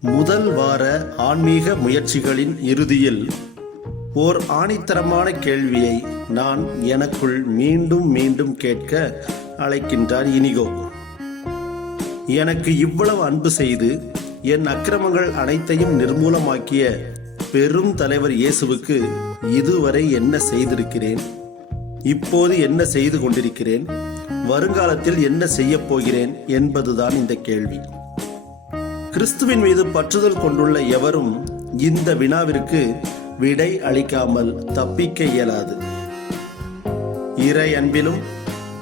முதல் வார ஆன்மீக முயற்சிகளின் இறுதியில் ஓர் ஆணித்தரமான கேள்வியை நான் எனக்குள் மீண்டும் மீண்டும் கேட்க அழைக்கின்றார் இனிகோ. எனக்கு இவ்வளவு அன்பு செய்து என் அக்கிரமங்கள் அனைத்தையும் நிர்மூலமாக்கிய பெரும் தலைவர் இயேசுவுக்கு இதுவரை என்ன செய்திருக்கிறேன்? இப்போது என்ன செய்து கொண்டிருக்கிறேன்? வருங்காலத்தில் என்ன செய்யப் போகிறேன் என்பதுதான் இந்த கேள்வி. கிறிஸ்துவின் மீது பற்றுதல் கொண்டுள்ள எவரும் இந்த வினாவிற்கு விடை அளிக்காமல் தப்பிக்க இயலாது. இறை அன்பிலும்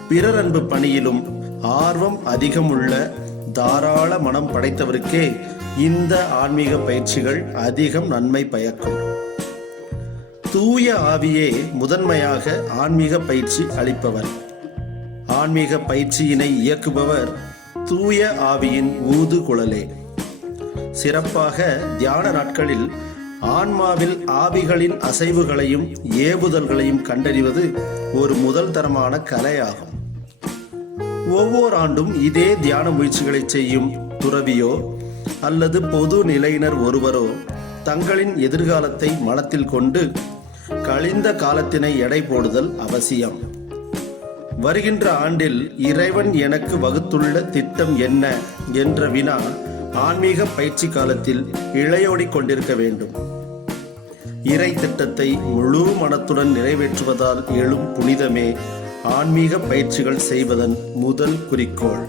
பிறர் அன்பு பணியிலும் ஆர்வம் அதிகம் உள்ள தாராள மனம் படைத்தவருக்கே இந்த ஆன்மீக பயிற்சிகள் அதிகம் நன்மை பயக்கும். தூய ஆவியே முதன்மையாக ஆன்மீக பயிற்சி அளிப்பவர். ஆன்மீக பயிற்சியினை இயக்குபவர் தூய ஆவியின் ஊது குழலே சிறப்பாக தியான நாட்களில் ஆன்மாவில் ஆவிகளின் அசைவுகளையும் ஏவுதல்களையும் கண்டறிவது ஒரு முதல் தரமான கலையாகும். ஒவ்வொரு ஆண்டும் இதே தியான முயற்சிகளை செய்யும் துறவியோ அல்லது பொது நிலையினர் ஒருவரோ தங்களின் எதிர்காலத்தை மனத்தில் கொண்டு கழிந்த காலத்தினை எடை போடுதல் அவசியம். வருகின்ற ஆண்டில் இறைவன் எனக்கு வகுத்துள்ள திட்டம் என்ன? என்ற வினா ஆன்மீக பயிற்சி காலத்தில் இழையோடிக் கொண்டிருக்க வேண்டும். இறை திட்டத்தை முழு மனத்துடன் நிறைவேற்றுவதால் எழும் புனிதமே ஆன்மீக பயிற்சிகள் செய்வதன் முதல் குறிக்கோள்.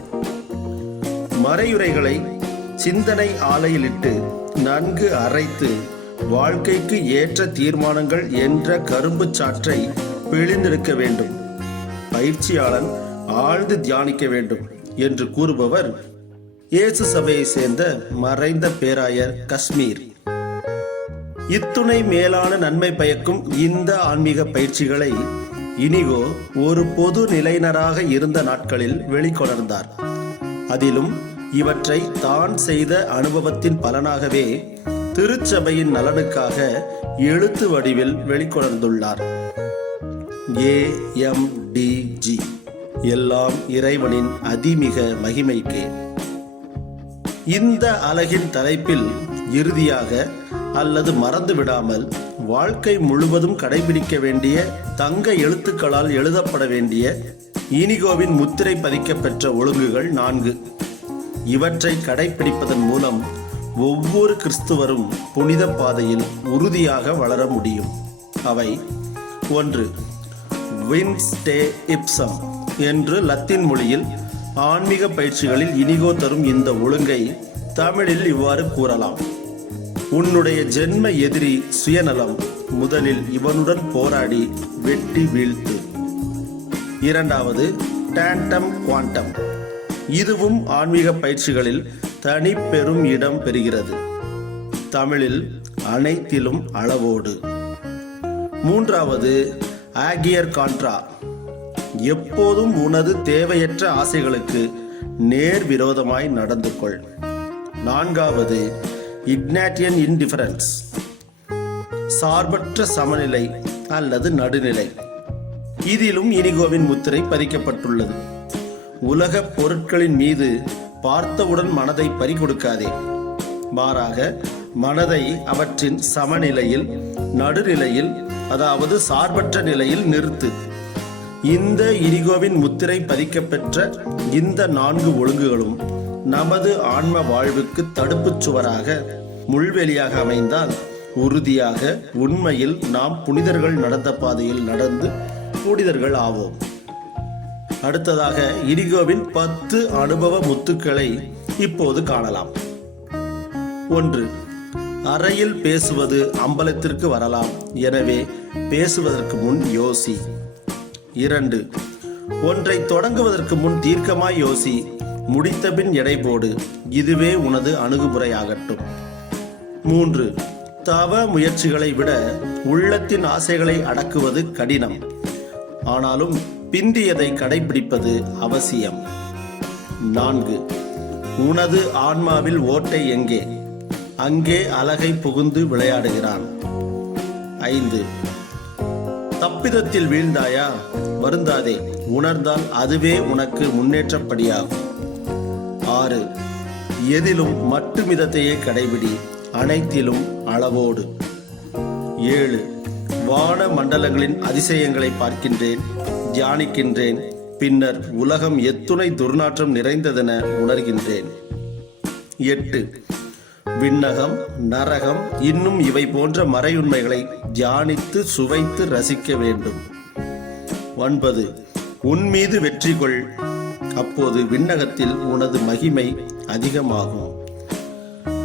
மறையுரைகளை சிந்தனை ஆலையிலிட்டு நன்கு அரைத்து வாழ்க்கைக்கு ஏற்ற தீர்மானங்கள் என்ற கரும்புச் சாற்றை பிழிந்திருக்க வேண்டும். பயிற்சியாளன் ஆழ்ந்து தியானிக்க வேண்டும் என்று கூறுபவர் இயேசு சபையை சேர்ந்த மறைந்த பேராயர் கஷ்மீர். இத்துணை மேலான நன்மை பயக்கும் இந்த ஆன்மீக பயிற்சிகளை இனிகோ ஒரு பொது நிலையினராக இருந்த நாட்களில் வெளிக்கொணர்ந்தார். அதிலும் இவற்றை தான் செய்த அனுபவத்தின் பலனாகவே திருச்சபையின் நலனுக்காக எழுத்து வடிவில் வெளிக்கொணர்ந்துள்ளார். A M D G. எல்லாம் இறைவனின் அதிமிக மகிமைக்கே. இந்த அலகின் தலைப்பில் இறுதியாக அல்லது மறந்து விடாமல் வாழ்க்கை முழுவதும் கடைபிடிக்க வேண்டிய தங்க எழுத்துக்களால் எழுதப்பட வேண்டிய இனிகோவின் முத்திரை பதிக்கப்பெற்ற ஒழுங்குகள் நான்கு. இவற்றை கடைபிடிப்பதன் மூலம் ஒவ்வொரு கிறிஸ்துவரும் புனித பாதையில் உறுதியாக வளர முடியும். அவை ஒன்று வின்ஸ்டே இப்சம் என்று லத்தீன் மொழியில் ஆன்மீக பயிற்சிகளில் இனிகோ தரும் இந்த ஒழுங்கை தமிழில் இவ்வாறு கூறலாம். உன்னுடைய ஜென்ம எதிரி சுயநலம் முதலில் இவனுடன் போராடி வெட்டி வீழ்த்து. இரண்டாவது டேண்டம் குவாண்டம். இதுவும் ஆன்மீக பயிற்சிகளில் தனி பெரும் இடம் பெறுகிறது. தமிழில் அனைத்திலும் அளவோடு. மூன்றாவது ஆகியர் கான்ட்ரா எப்போதும் உனது தேவையற்ற ஆசைகளுக்கு நேர் விரோதமாய் நடந்து கொள். நான்காவது இக்னாட்டியன் இன்டிஃபரன்ஸ். சார்பற்ற சமநிலை அல்லது நடுநிலை. இதிலும் இனிகோவின் முத்திரை பதிக்கப்பட்டுள்ளது உலக பொருட்களின் மீது பார்த்தவுடன் மனதை பறிகொடுக்காதே. மாறாக மனதை அவற்றின் சமநிலையில் நடுநிலையில் அதாவது சார்பற்ற நிலையில் நிறுத்து. இந்த இரிகோவின் முத்திரை பதிக்கப்பெற்ற இந்த நான்கு ஒழுங்குகளும் நமது ஆன்ம வாழ்வுக்கு தடுப்புச் சுவராக முள்வெளியாக அமைந்தால் உறுதியாக உண்மையில் நாம் புனிதர்கள் நடந்த பாதையில் நடந்து புனிதர்கள் ஆவோம். அடுத்ததாக இரிகோவின் பத்து அனுபவ முத்துக்களை இப்போது காணலாம். ஒன்று அறையில் பேசுவது அம்பலத்திற்கு வரலாம். எனவே பேசுவதற்கு முன் யோசி. இரண்டு. ஒன்றை தொடங்குவதற்கு முன் தீர்க்கமாய் யோசி முடித்தபின் எடை போடு இதுவே உனது அணுகுமுறையாகட்டும். மூன்று. தவ முயற்சிகளை விட உள்ளத்தின் ஆசைகளை அடக்குவது கடினம். ஆனாலும் பிந்தியதை கடைபிடிப்பது அவசியம். நான்கு. உனது ஆன்மாவில் ஓட்டை எங்கே? அங்கே அழகை புகுந்து விளையாடுகிறான். ஐந்து. தப்பிதத்தில் வீழ்ந்தாயா? வருந்தாதே உணர்ந்தால் அதுவே உனக்கு முன்னேற்றப்படியாகும். ஆறு எதிலும் மட்டுமிதத்தையே கடைபிடி அனைத்திலும் அளவோடு. ஏழு வான மண்டலங்களின் அதிசயங்களை பார்க்கின்றேன் தியானிக்கின்றேன் பின்னர் உலகம் எத்துணை துர்நாற்றம் நிறைந்ததென உணர்கின்றேன். எட்டு விண்ணகம் நரகம் இன்னும் இவை போன்ற மறையுண்மைகளை தியானித்து சுவைத்து ரசிக்க வேண்டும். ஒன்பது உன் மீது வெற்றி கொள். அப்போது விண்ணகத்தில் உனது மகிமை அதிகமாகும்.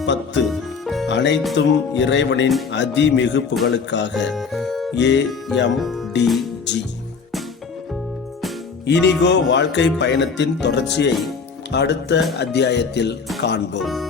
பத்து அனைத்தும் இறைவனின் அதிமிகு புகழுக்காக. A M D G. Inigo வாழ்க்கை பயணத்தின் தொடர்ச்சியை அடுத்த அத்தியாயத்தில் காண்போம்.